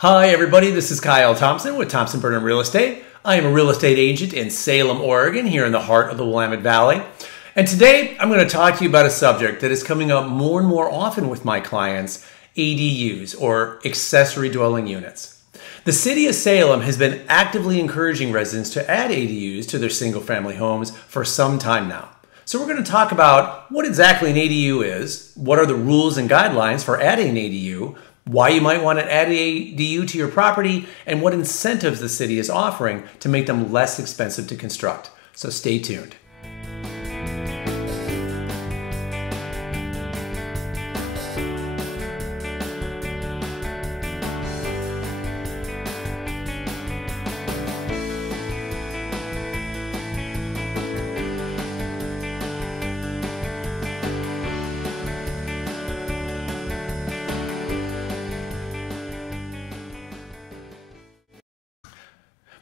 Hi everybody, this is Kyle Tomson with Tomson Burnham Real Estate. I am a real estate agent in Salem, Oregon, here in the heart of the Willamette Valley. And today I'm going to talk to you about a subject that is coming up more and more often with my clients, ADUs, or accessory dwelling units. The city of Salem has been actively encouraging residents to add ADUs to their single-family homes for some time now. So we're going to talk about what exactly an ADU is, what are the rules and guidelines for adding an ADU, why you might want to add an ADU to your property, and what incentives the city is offering to make them less expensive to construct. So stay tuned.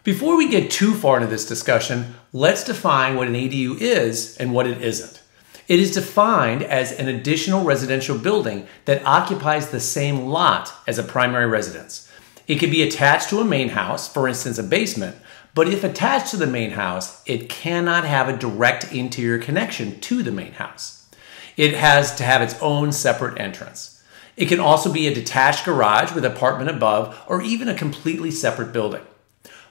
Before we get too far into this discussion, let's define what an ADU is and what it isn't. It is defined as an additional residential building that occupies the same lot as a primary residence. It can be attached to a main house, for instance a basement, but if attached to the main house, it cannot have a direct interior connection to the main house. It has to have its own separate entrance. It can also be a detached garage with an apartment above, or even a completely separate building.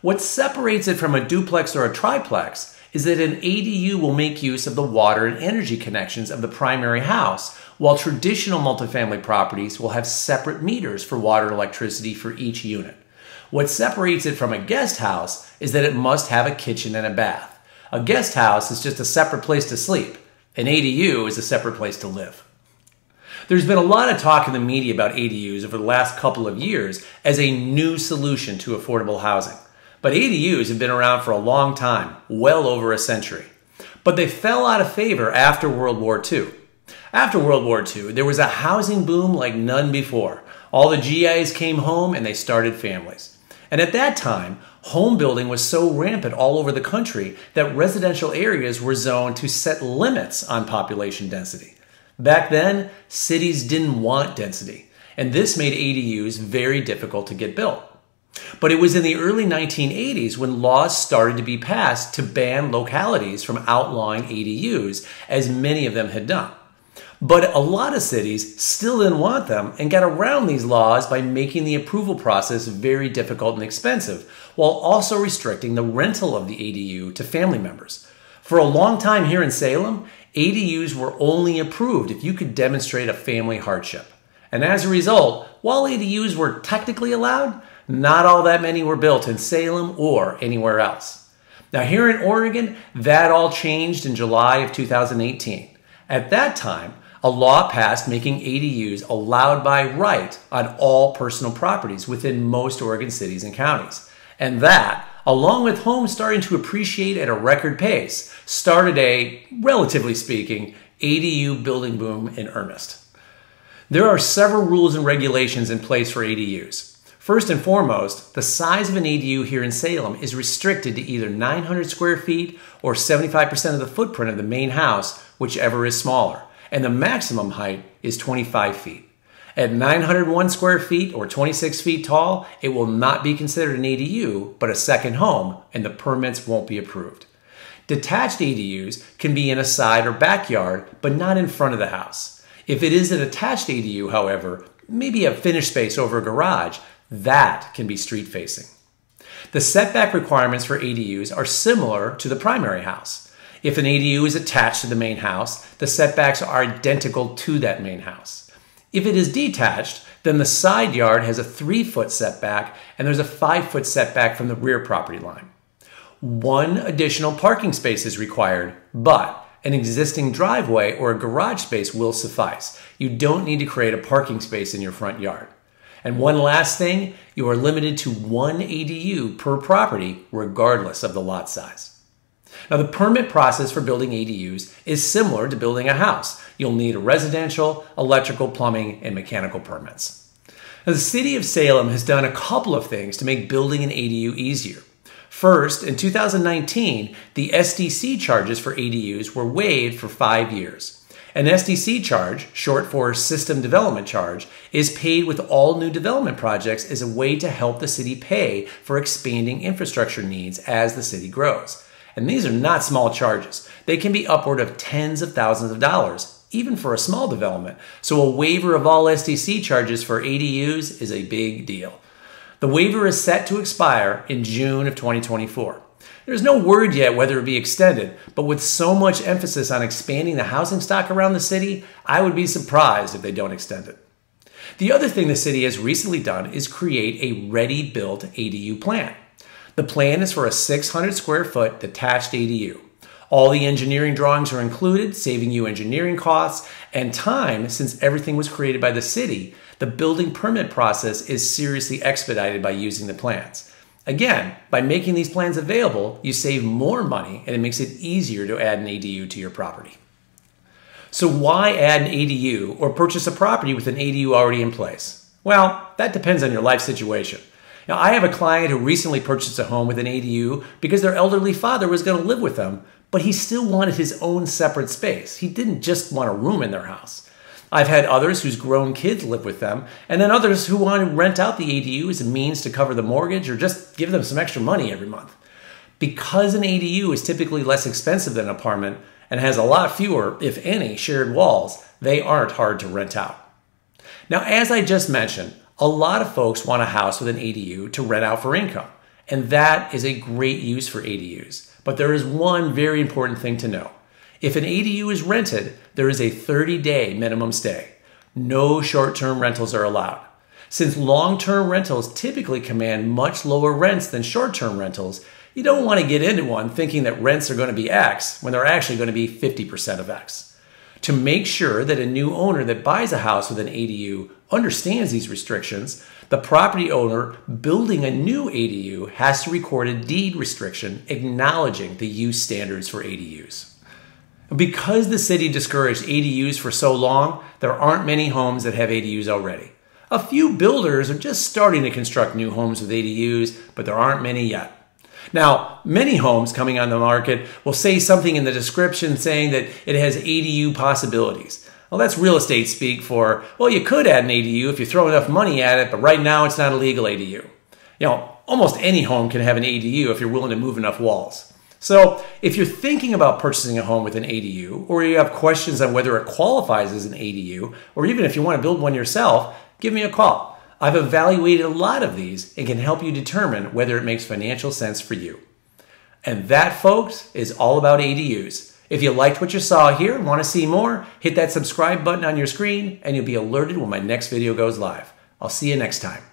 What separates it from a duplex or a triplex is that an ADU will make use of the water and energy connections of the primary house, while traditional multifamily properties will have separate meters for water and electricity for each unit. What separates it from a guest house is that it must have a kitchen and a bath. A guest house is just a separate place to sleep. An ADU is a separate place to live. There's been a lot of talk in the media about ADUs over the last couple of years as a new solution to affordable housing. But ADUs have been around for a long time, well over a century. But they fell out of favor after World War II. After World War II, there was a housing boom like none before. All the GIs came home and they started families. And at that time, home building was so rampant all over the country that residential areas were zoned to set limits on population density. Back then, cities didn't want density, and this made ADUs very difficult to get built. But it was in the early 1980s when laws started to be passed to ban localities from outlawing ADUs, as many of them had done. But a lot of cities still didn't want them and got around these laws by making the approval process very difficult and expensive, while also restricting the rental of the ADU to family members. For a long time here in Salem, ADUs were only approved if you could demonstrate a family hardship. And as a result, while ADUs were technically allowed, not all that many were built in Salem or anywhere else. Now here in Oregon, that all changed in July of 2018. At that time, a law passed making ADUs allowed by right on all personal properties within most Oregon cities and counties. And that, along with homes starting to appreciate at a record pace, started a, relatively speaking, ADU building boom in earnest. There are several rules and regulations in place for ADUs. First and foremost, the size of an ADU here in Salem is restricted to either 900 square feet or 75% of the footprint of the main house, whichever is smaller, and the maximum height is 25 feet. At 901 square feet or 26 feet tall, it will not be considered an ADU, but a second home, and the permits won't be approved. Detached ADUs can be in a side or backyard, but not in front of the house. If it is an attached ADU, however, maybe a finished space over a garage, that can be street facing. The setback requirements for ADUs are similar to the primary house. If an ADU is attached to the main house, the setbacks are identical to that main house. If it is detached, then the side yard has a 3-foot setback and there's a 5-foot setback from the rear property line. One additional parking space is required, but an existing driveway or a garage space will suffice. You don't need to create a parking space in your front yard. And one last thing, you are limited to one ADU per property, regardless of the lot size. Now, the permit process for building ADUs is similar to building a house. You'll need a residential, electrical, plumbing, and mechanical permits. Now, the city of Salem has done a couple of things to make building an ADU easier. First, in 2019, the SDC charges for ADUs were waived for 5 years. An SDC charge, short for System Development Charge, is paid with all new development projects as a way to help the city pay for expanding infrastructure needs as the city grows. And these are not small charges. They can be upward of tens of thousands of dollars, even for a small development. So a waiver of all SDC charges for ADUs is a big deal. The waiver is set to expire in June of 2024. There's no word yet whether it will be extended, but with so much emphasis on expanding the housing stock around the city, I would be surprised if they don't extend it. The other thing the city has recently done is create a ready-built ADU plan. The plan is for a 600 square foot detached ADU. All the engineering drawings are included, saving you engineering costs and time since everything was created by the city. The building permit process is seriously expedited by using the plans. Again, by making these plans available, you save more money and it makes it easier to add an ADU to your property. So why add an ADU or purchase a property with an ADU already in place? Well, that depends on your life situation. Now, I have a client who recently purchased a home with an ADU because their elderly father was going to live with them, but he still wanted his own separate space. He didn't just want a room in their house. I've had others whose grown kids live with them, and then others who want to rent out the ADU as a means to cover the mortgage or just give them some extra money every month. Because an ADU is typically less expensive than an apartment and has a lot fewer, if any, shared walls, they aren't hard to rent out. Now, as I just mentioned, a lot of folks want a house with an ADU to rent out for income, and that is a great use for ADUs. But there is one very important thing to know. If an ADU is rented, there is a 30-day minimum stay. No short-term rentals are allowed. Since long-term rentals typically command much lower rents than short-term rentals, you don't want to get into one thinking that rents are going to be X when they're actually going to be 50% of X. To make sure that a new owner that buys a house with an ADU understands these restrictions, the property owner building a new ADU has to record a deed restriction acknowledging the use standards for ADUs. Because the city discouraged ADUs for so long, there aren't many homes that have ADUs already. A few builders are just starting to construct new homes with ADUs, but there aren't many yet. Now, many homes coming on the market will say something in the description saying that it has ADU possibilities. Well, that's real estate speak for, well, you could add an ADU if you throw enough money at it, but right now it's not a legal ADU. You know, almost any home can have an ADU if you're willing to move enough walls. So if you're thinking about purchasing a home with an ADU, or you have questions on whether it qualifies as an ADU, or even if you want to build one yourself, give me a call. I've evaluated a lot of these and can help you determine whether it makes financial sense for you. And that, folks, is all about ADUs. If you liked what you saw here and want to see more, hit that subscribe button on your screen and you'll be alerted when my next video goes live. I'll see you next time.